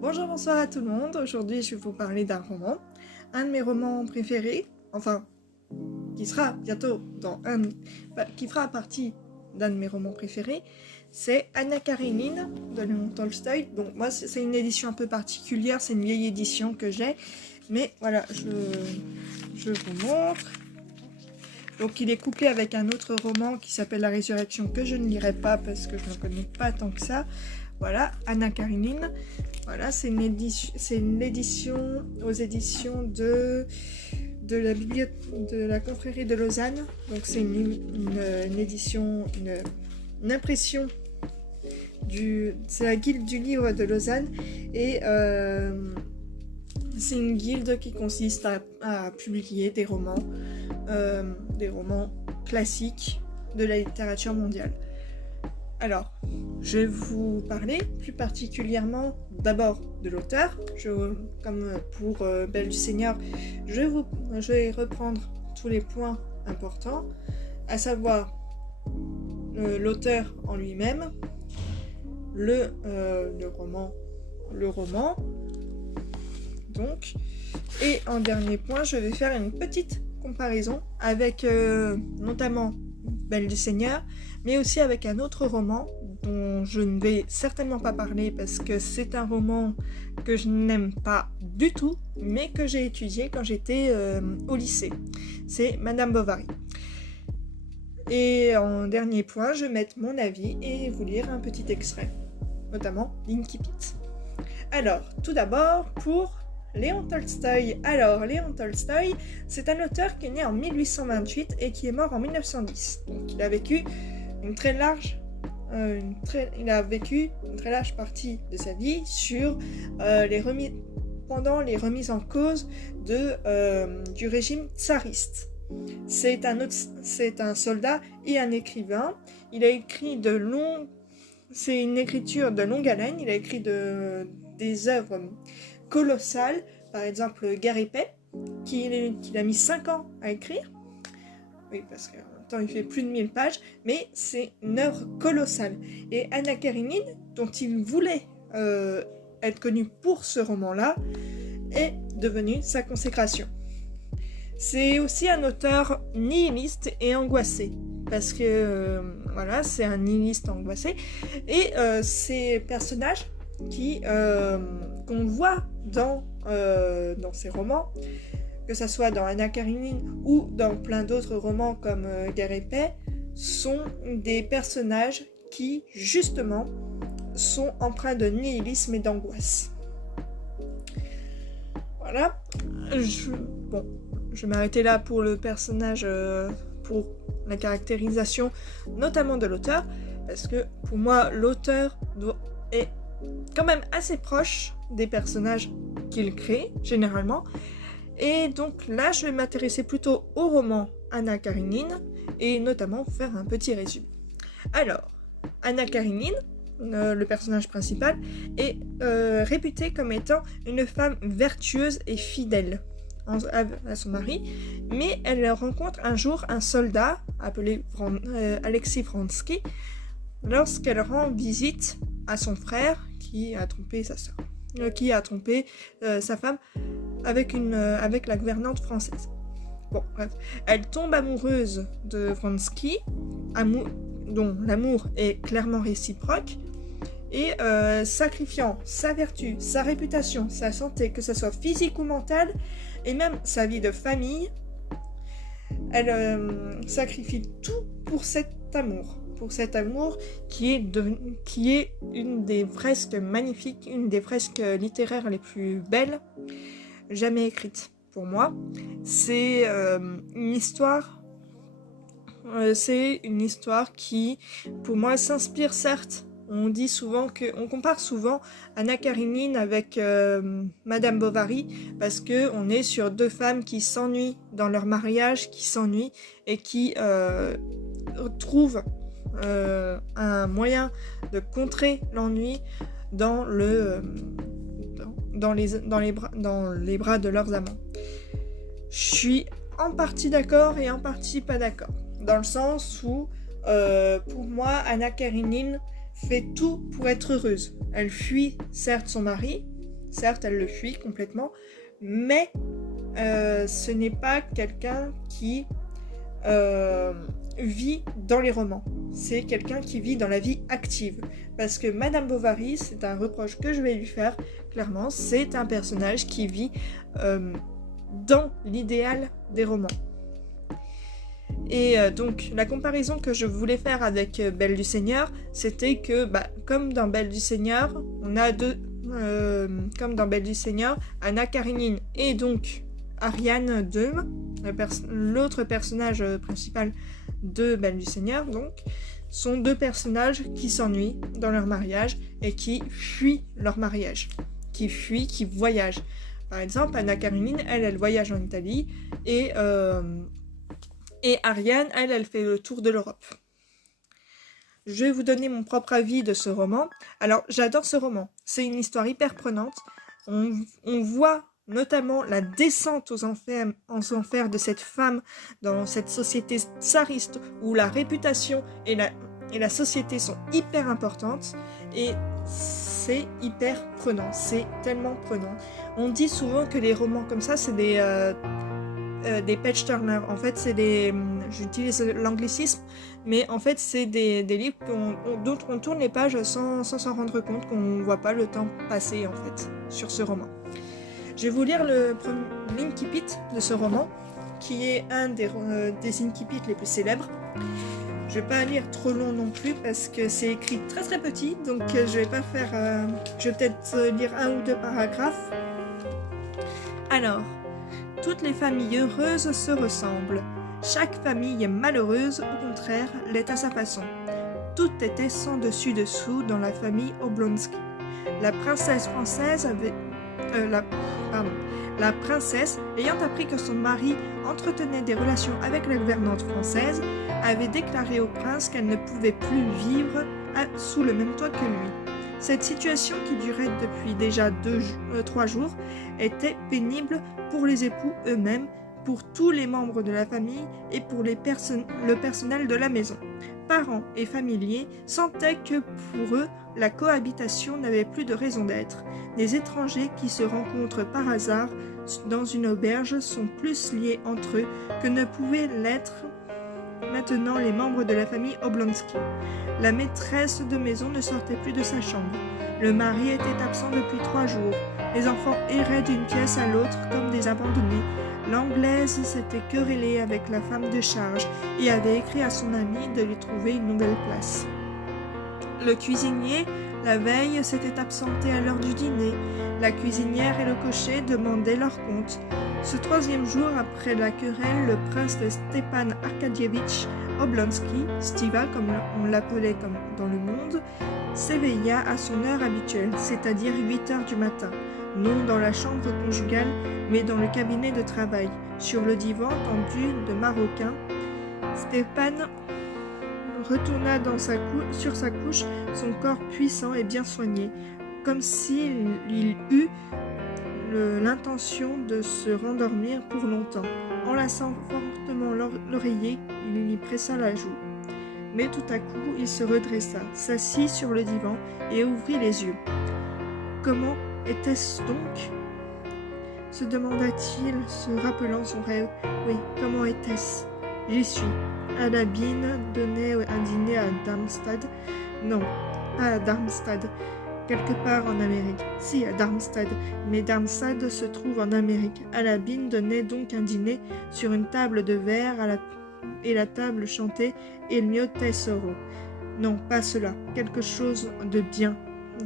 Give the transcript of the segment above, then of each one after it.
Bonjour, bonsoir à tout le monde. Aujourd'hui, je vais vous parler d'un roman. Un de mes romans préférés, enfin, qui sera bientôt qui fera partie d'un de mes romans préférés, c'est Anna Karénine de Léon Tolstoï. Donc moi, c'est une édition un peu particulière, c'est une vieille édition que j'ai. Mais voilà, je vous montre. Donc il est couplé avec un autre roman qui s'appelle La Résurrection, que je ne lirai pas parce que je ne connais pas tant que ça. Voilà, Anna Karénine. Voilà, c'est une édition aux éditions de la confrérie de Lausanne. Donc c'est une édition, une impression c'est la guilde du livre de Lausanne. Et c'est une guilde qui consiste à publier des romans classiques de la littérature mondiale. Alors, je vais vous parler plus particulièrement d'abord de l'auteur. Comme pour Belle du Seigneur, je vais reprendre tous les points importants, à savoir l'auteur en lui-même, le roman, donc, et en dernier point, je vais faire une petite comparaison avec notamment Belle du Seigneur, mais aussi avec un autre roman dont je ne vais certainement pas parler parce que c'est un roman que je n'aime pas du tout, mais que j'ai étudié quand j'étais au lycée. C'est Madame Bovary. Et en dernier point, je vais mettre mon avis et vous lire un petit extrait, notamment l'Incipit. Alors, tout d'abord, pour Léon Tolstoï. Alors, Léon Tolstoï, c'est un auteur qui est né en 1828 et qui est mort en 1910. Donc, il a vécu une très large partie de sa vie pendant les remises en cause du régime tsariste. C'est un soldat et un écrivain. Il a écrit c'est une écriture de longue haleine. Il a écrit des œuvres colossales, par exemple Guerre et Paix, qu'il a mis 5 ans à écrire. Oui, parce qu'en même temps il fait plus de 1000 pages, mais c'est une œuvre colossale. Et Anna Karénine, dont il voulait être connu pour ce roman-là, est devenue sa consécration. C'est aussi un auteur nihiliste et angoissé, parce que voilà, c'est un nihiliste angoissé, et ces personnages qu'on voit dans ses romans, que ce soit dans Anna Karénine ou dans plein d'autres romans comme Guerre et Paix, sont des personnages qui, justement, sont empreints de nihilisme et d'angoisse. Voilà. Je vais m'arrêter là pour le personnage, pour la caractérisation, notamment de l'auteur, parce que pour moi, l'auteur est quand même assez proche des personnages qu'il crée, généralement. Et donc là, je vais m'intéresser plutôt au roman Anna Karénine, et notamment faire un petit résumé. Alors, Anna Karénine, le personnage principal, est réputée comme étant une femme vertueuse et fidèle à son mari, mais elle rencontre un jour un soldat appelé Alexis Vronsky lorsqu'elle rend visite à son frère qui a trompé sa sœur, qui a trompé sa femme avec la gouvernante française. Bon, bref, elle tombe amoureuse de Vronsky, dont l'amour est clairement réciproque, et sacrifiant sa vertu, sa réputation, sa santé, que ce soit physique ou mentale, et même sa vie de famille, elle sacrifie tout pour cet amour qui est une des fresques magnifiques, une des fresques littéraires les plus belles jamais écrites pour moi. C'est une histoire qui, pour moi, s'inspire certes. On compare souvent Anna Karénine avec Madame Bovary, parce que on est sur deux femmes qui s'ennuient dans leur mariage, qui s'ennuient et qui trouvent un moyen de contrer l'ennui dans les bras de leurs amants. Je suis en partie d'accord et en partie pas d'accord, dans le sens où pour moi Anna Karénine fait tout pour être heureuse. Elle fuit certes son mari, Certes, elle le fuit complètement, mais ce n'est pas quelqu'un qui vit dans les romans. C'est quelqu'un qui vit dans la vie active. Parce que Madame Bovary, c'est un reproche que je vais lui faire, clairement, c'est un personnage qui vit dans l'idéal des romans. Et donc, la comparaison que je voulais faire avec Belle du Seigneur, c'était que, comme dans Belle du Seigneur, on a comme dans Belle du Seigneur, Anna Karénine et donc Ariane Deume, l'autre personnage principal de Belle du Seigneur, donc, sont deux personnages qui s'ennuient dans leur mariage et qui fuient leur mariage, qui voyagent. Par exemple, Anna Karénine, elle voyage en Italie et Ariane, elle fait le tour de l'Europe. Je vais vous donner mon propre avis de ce roman. Alors, j'adore ce roman. C'est une histoire hyper prenante. On voit notamment la descente aux enfers de cette femme dans cette société tsariste où la réputation et la société sont hyper importantes. Et c'est hyper prenant. C'est tellement prenant. On dit souvent que les romans comme ça, c'est des page-turners. En fait, c'est j'utilise l'anglicisme, mais en fait, c'est des livres dont on tourne les pages sans s'en rendre compte, qu'on ne voit pas le temps passer, en fait, sur ce roman. Je vais vous lire l'incipit de ce roman, qui est un des incipits les plus célèbres. Je vais pas lire trop long non plus, parce que c'est écrit très très petit, donc je vais pas faire... je vais peut-être lire un ou deux paragraphes. Alors... Toutes les familles heureuses se ressemblent. Chaque famille malheureuse, au contraire, l'est à sa façon. Tout était sans dessus-dessous dans la famille Oblonsky. La princesse française La princesse, ayant appris que son mari entretenait des relations avec la gouvernante française, avait déclaré au prince qu'elle ne pouvait plus vivre sous le même toit que lui. Cette situation, qui durait depuis déjà 3 jours, était pénible pour les époux eux-mêmes, pour tous les membres de la famille et pour le personnel de la maison. Parents et familiers sentaient que pour eux, la cohabitation n'avait plus de raison d'être. Des étrangers qui se rencontrent par hasard dans une auberge sont plus liés entre eux que ne pouvaient l'être maintenant les membres de la famille Oblonsky. La maîtresse de maison ne sortait plus de sa chambre. Le mari était absent depuis 3 jours. Les enfants erraient d'une pièce à l'autre comme des abandonnés. L'Anglaise s'était querellée avec la femme de charge et avait écrit à son amie de lui trouver une nouvelle place. Le cuisinier, la veille, s'était absenté à l'heure du dîner. La cuisinière et le cocher demandaient leur compte. Ce 3e jour après la querelle, le prince de Stepan Arkadievitch Oblonsky, Stiva comme on l'appelait dans le monde, s'éveilla à son heure habituelle, c'est-à-dire 8 heures du matin, non dans la chambre conjugale, mais dans le cabinet de travail. Sur le divan tendu de maroquin, Stepan retourna sur sa couche, son corps puissant et bien soigné, comme s'il eût l'intention de se rendormir pour longtemps. Enlaçant fortement l'oreiller, il y pressa la joue. Mais tout à coup, il se redressa, s'assit sur le divan et ouvrit les yeux. « Comment était-ce donc ?» se demanda-t-il, se rappelant son rêve. « Oui, comment était-ce ? J'y suis. Alabine donnait un dîner à Darmstadt. Non, pas à Darmstadt. Quelque part en Amérique. Si, à Darmstadt. Mais Darmstadt se trouve en Amérique. Alabine donnait donc un dîner sur une table de verre et la table chantait Il mio tesoro. Non, pas cela. Quelque chose de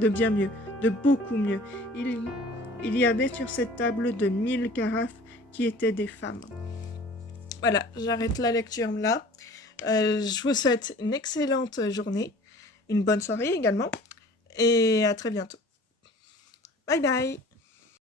bien mieux, de beaucoup mieux. Il y avait sur cette table de 1000 carafes qui étaient des femmes. Voilà, j'arrête la lecture là. Je vous souhaite une excellente journée, une bonne soirée également, et à très bientôt. Bye bye!